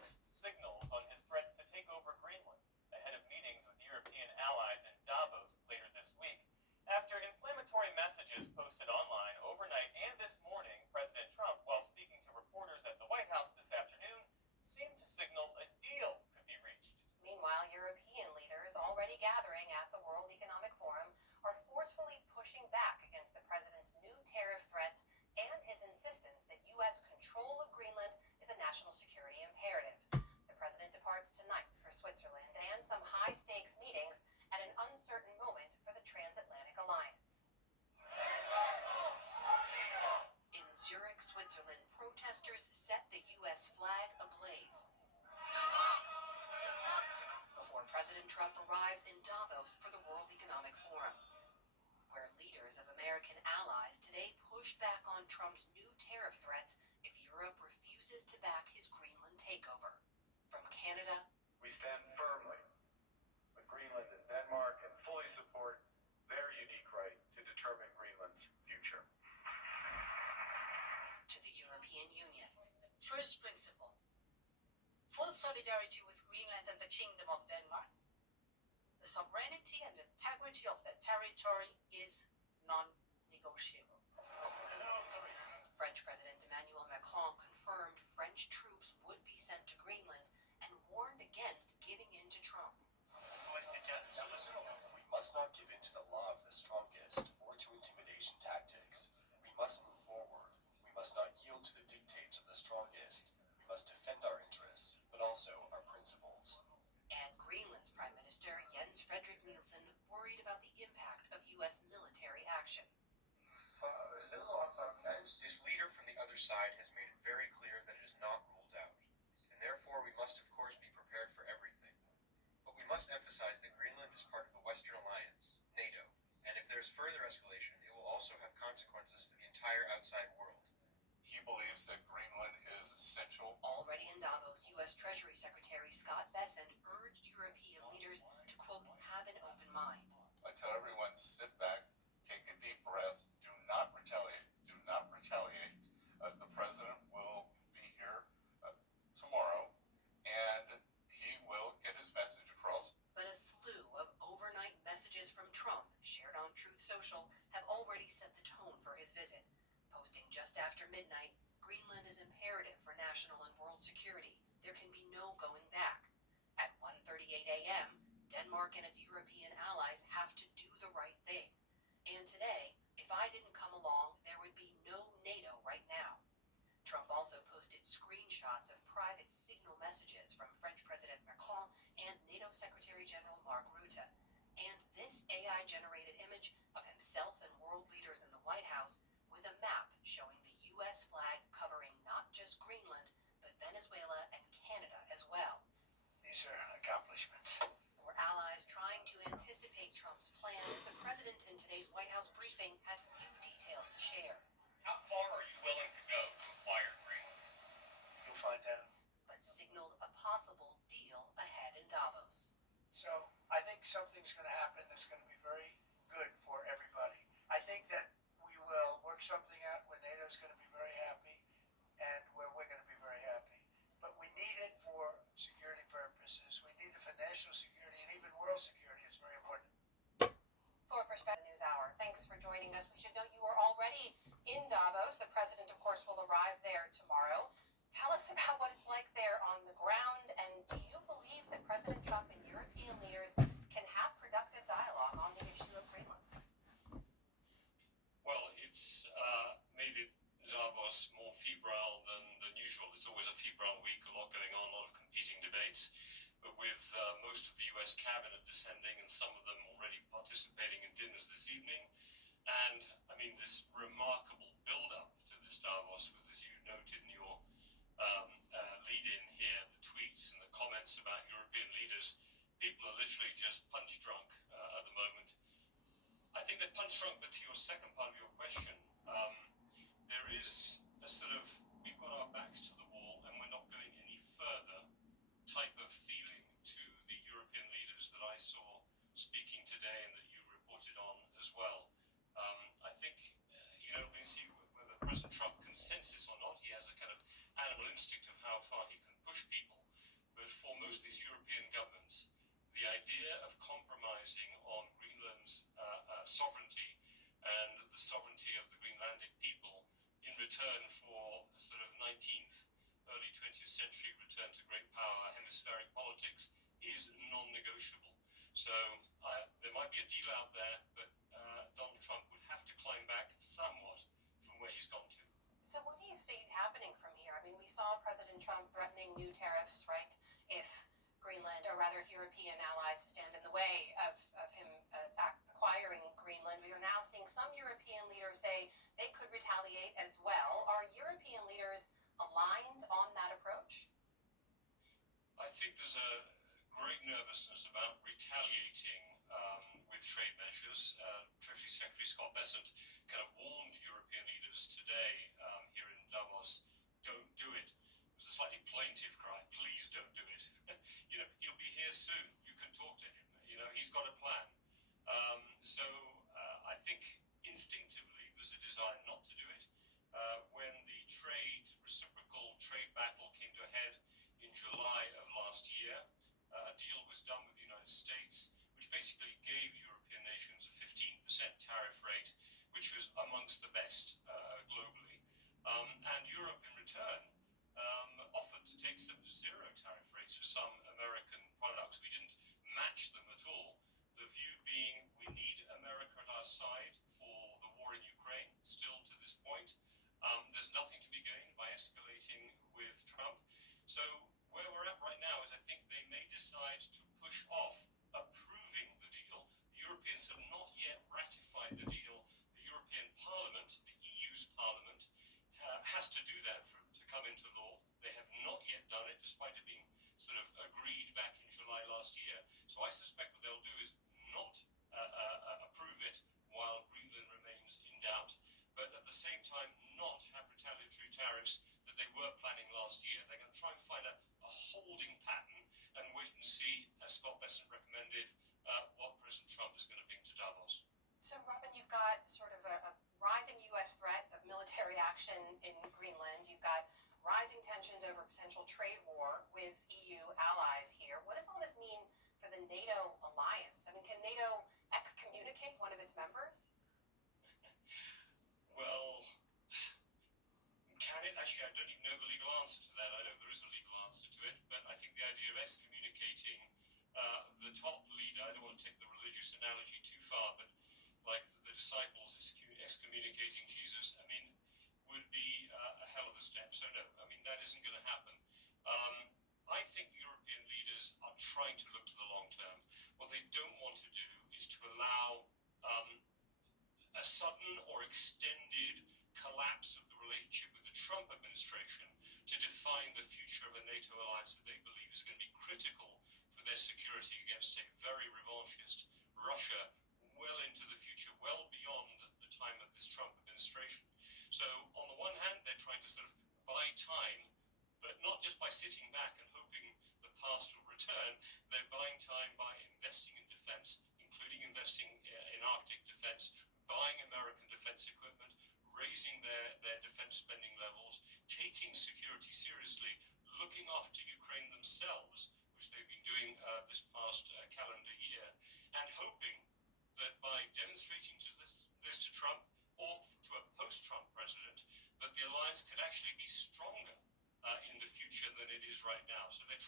mixed signals on his threats to take over Greenland ahead of meetings with European allies in Davos later this week. After inflammatory messages posted online overnight and this morning, President Trump, while speaking to reporters at the White House this afternoon, seemed to signal a deal could be reached. Meanwhile, European leaders already gathering at the World Economic Forum are forcefully pushing back against the president's new tariff threats and his insistence that U.S. control of Greenland is a national security imperative. The president departs tonight for Switzerland and some high-stakes meetings at an uncertain moment for the transatlantic alliance. In Zurich, Switzerland, protesters set the U.S. flag ablaze before President Trump arrives in Davos for the World Economic Forum, where leaders of American allies today pushed back on Trump's new tariff threats if Europe refuses to back his Greenland takeover. From Canada, we stand firmly with Greenland and Denmark and fully support their unique right to determine Greenland's future. To the European Union. First principle: full solidarity with Greenland and the Kingdom of Denmark. The sovereignty and integrity of the territory is non-negotiable. French President Emmanuel Macron confirmed French troops would be sent to Greenland and warned against giving in to Trump. We must not give in to the law of the strongest or to intimidation tactics. We must move forward. We must not yield to the dictates of the strongest. We must defend our interests, but also our principles. And Greenland's Prime Minister Jens Frederik Nielsen worried about the impact of U.S. military action. This leader from the other side has made it very clear that it is not ruled out, and therefore we must of course be prepared for everything. But we must emphasize that Greenland is part of the Western Alliance, NATO, and if there is further escalation, it will also have consequences for the entire outside world. He believes that Greenland is essential. Already in Davos, U.S. Treasury Secretary Scott Bessent urged European leaders to, quote, have an open mind. I tell everyone, sit back, take a deep breath, do not retaliate, do not retaliate. The president will be here tomorrow, and he will get his message across. But a slew of overnight messages from Trump shared on Truth Social have already set the tone for his visit. Posting just after midnight, Greenland is imperative for national and world security. There can be no going back. At 1:38 a.m., Denmark and its European allies have to do the right thing. And today, if I didn't come along, there would be no NATO right now. Trump also posted screenshots of private signal messages from French President Macron and NATO Secretary General Mark Rutte. And this AI-generated image of himself and world leaders in the White House with a map showing the U.S. flag covering not just Greenland, but Venezuela and Canada as well. These are accomplishments. For allies trying to anticipate Trump's plans, the president in today's White House briefing had few details to share. How far are you willing to go to acquire Greenland? You'll find out. But signaled a possible deal ahead in Davos. So I think something's going to happen that's going to be very good for everybody. I think that we will work something out where NATO's going to be very happy and where we're going to be very happy. But we need it for security purposes. We need it for national security and even world security. It's very important. For Perspective News Hour, thanks for joining us. We should note you are already in Davos. The president, of course, will arrive there tomorrow. Tell us about what it's like there on the ground, and do you believe that President Trump and European leaders can have productive dialogue on the issue of Greenland? Well, it's made it Davos more febrile than usual. It's always a febrile week, a lot going on, a lot of competing debates. But with most of the U.S. cabinet descending and some of them already participating in dinners this evening, and I mean this remarkable build-up to this Davos, with, as you noted in your lead-in here, the tweets and the comments about European leaders, people are literally just punch drunk at the moment. I think they're punch drunk, but to your second part of your question, there is a sort of, we've got our backs to the wall and we're not going any further type of feeling to the European leaders that I saw speaking today and that you reported on as well. I think, we see whether President Trump consensus or not, he has a kind of animal instinct of how far he can push people. almost these European governments, the idea of compromising on Greenland's sovereignty and the sovereignty of the Greenlandic people in return for a sort of 19th, early 20th century return to great power, hemispheric politics, is non-negotiable. So there might be a deal out there, but Donald Trump would have to climb back somewhat from where he's gone to. So what do you see happening from here? I mean, we saw President Trump threatening new tariffs, right, if Greenland, or rather if European allies stand in the way of him acquiring Greenland. We are now seeing some European leaders say they could retaliate as well. Are European leaders aligned on that approach? I think there's a great nervousness about retaliating with trade measures. Treasury Secretary Scott Bessent kind of warned European leaders today here in Davos, don't do it. It was a slightly plaintive cry, please don't do it. He'll be here soon, you can talk to him, he's got a plan. So I think instinctively there's a desire not to do it. When the reciprocal trade battle came to a head in July of last year, a deal was done with the United States, which basically gave European nations a 15% tariff rate, which was amongst the best globally. And Europe, in return, offered to take some zero tariff rates for some American products. We didn't match them at all. The view being we need America at our side for the war in Ukraine, still to this point. There's nothing to be gained by escalating with Trump. So where we're at right now is I think they may decide to push off approving the deal. The Europeans have not yet ratified the deal. The European Parliament, the EU's Parliament, has to do that to come into law. They have not yet done it, despite it being sort of agreed back in July last year. So I suspect what they'll do is not approve it while Greenland remains in doubt, but at the same time not have retaliatory tariffs that they were planning last year. They're going to try and find a holding pattern and wait and see, as Scott Bessent recommended, what President Trump is going to bring to Davos. So, Robin, you've got sort of a rising U.S. threat of military action in Greenland. You've got rising tensions over potential trade war with EU allies here. What does all this mean for the NATO alliance? I mean, can NATO excommunicate one of its members? Well, can it? Actually, I don't even know the legal answer to that. I know there is a legal answer to it, but I think the idea of excommunicating the top leader, I don't want to take the religious analogy too far, but like the disciples excommunicating Jesus, I mean, would be a hell of a step. So no, I mean, that isn't going to happen. I think European leaders are trying to look to the long term. What they don't want to do is to allow a sudden or extended collapse of the relationship with the Trump administration to define the future of a NATO alliance that they believe is going to be critical for their security against a very revanchist Russia well into the future, well beyond the time of this Trump administration. So on the one hand, they're trying to sort of buy time, but not just by sitting back and hoping the past will return. They're buying time by investing in defense, including investing in Arctic defense, buying American defense equipment, raising their defense spending levels, taking security seriously, looking after Ukraine themselves, which they've been doing this past calendar year, and hoping that by demonstrating this to Trump or to a post-Trump president, that the alliance could actually be stronger in the future than it is right now. So they're